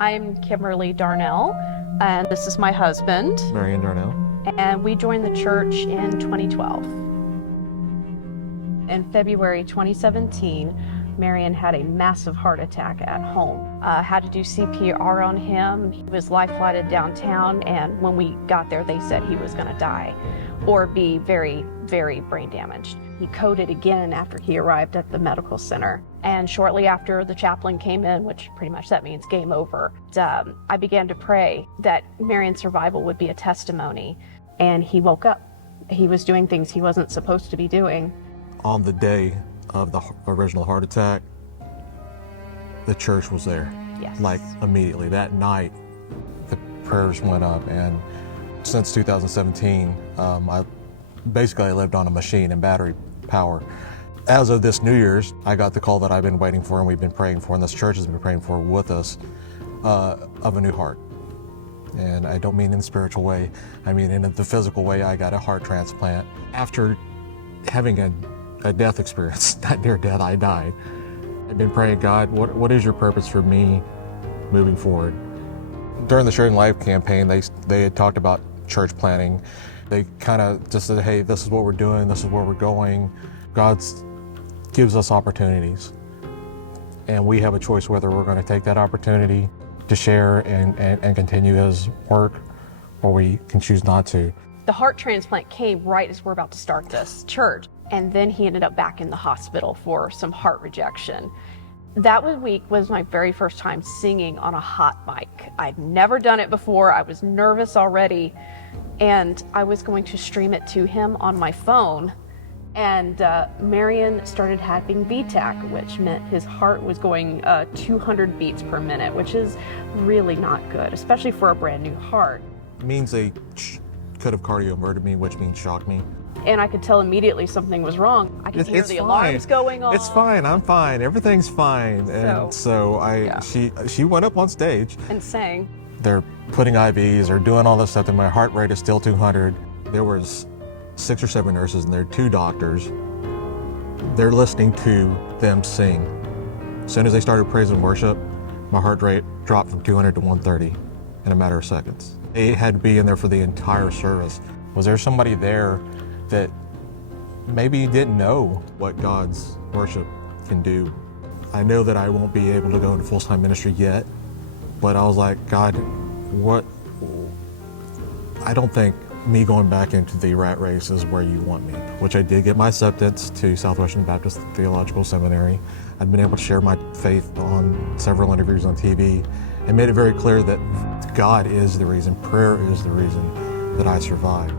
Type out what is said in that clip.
I'm Kimberly Darneille, and this is my husband. Marion Darneille. And we joined the church in 2012. In February 2017, Marion had a massive heart attack at home. Had to do CPR on him. He was life flighted downtown, and when we got there, they said he was going to die or be very, very brain damaged. He coded again after he arrived at the medical center. And shortly after, the chaplain came in, which pretty much that means game over. I began to pray that Marion's survival would be a testimony, and he woke up. He was doing things he wasn't supposed to be doing. On the day of the original heart attack, the church was there. Yes. Like immediately. That night, the prayers went up, and since 2017, I basically lived on a machine and battery power. As of this New Year's, I got the call that I've been waiting for and we've been praying for, and this church has been praying for with us, of a new heart. And I don't mean in the spiritual way, I mean in the physical way. I got a heart transplant. After having a death experience, not near death, I died. I've been praying, God, what is your purpose for me moving forward? During the Sharing Life campaign, they had talked about church planting. They kind of just said, hey, this is what we're doing, this is where we're going. God gives us opportunities, and we have a choice whether we're going to take that opportunity to share and continue His work, or we can choose not to. The heart transplant came right as we're about to start this church, and then he ended up back in the hospital for some heart rejection. That week was my very first time singing on a hot mic. I'd never done it before. I was nervous already, and I was going to stream it to him on my phone. And Marion started having VTAC, which meant his heart was going 200 beats per minute, which is really not good, especially for a brand new heart. It means they could have cardioverted me, which means shocked me. And I could tell immediately something was wrong. I could hear the alarms going on. It's fine, I'm fine, everything's fine. And so she went up on stage and sang. They're putting IVs, they're doing all this stuff, and my heart rate is still 200. There was 6 or 7 nurses and there are 2 doctors. They're listening to them sing. As soon as they started praise and worship, my heart rate dropped from 200 to 130 in a matter of seconds. They had to be in there for the entire service. Was there somebody there that maybe didn't know what God's worship can do? I know that I won't be able to go into full-time ministry yet, but I was like, God, what? I don't think me going back into the rat race is where you want me, which I did get my acceptance to Southwestern Baptist Theological Seminary. I've been able to share my faith on several interviews on TV and made it very clear that God is the reason, prayer is the reason that I survived.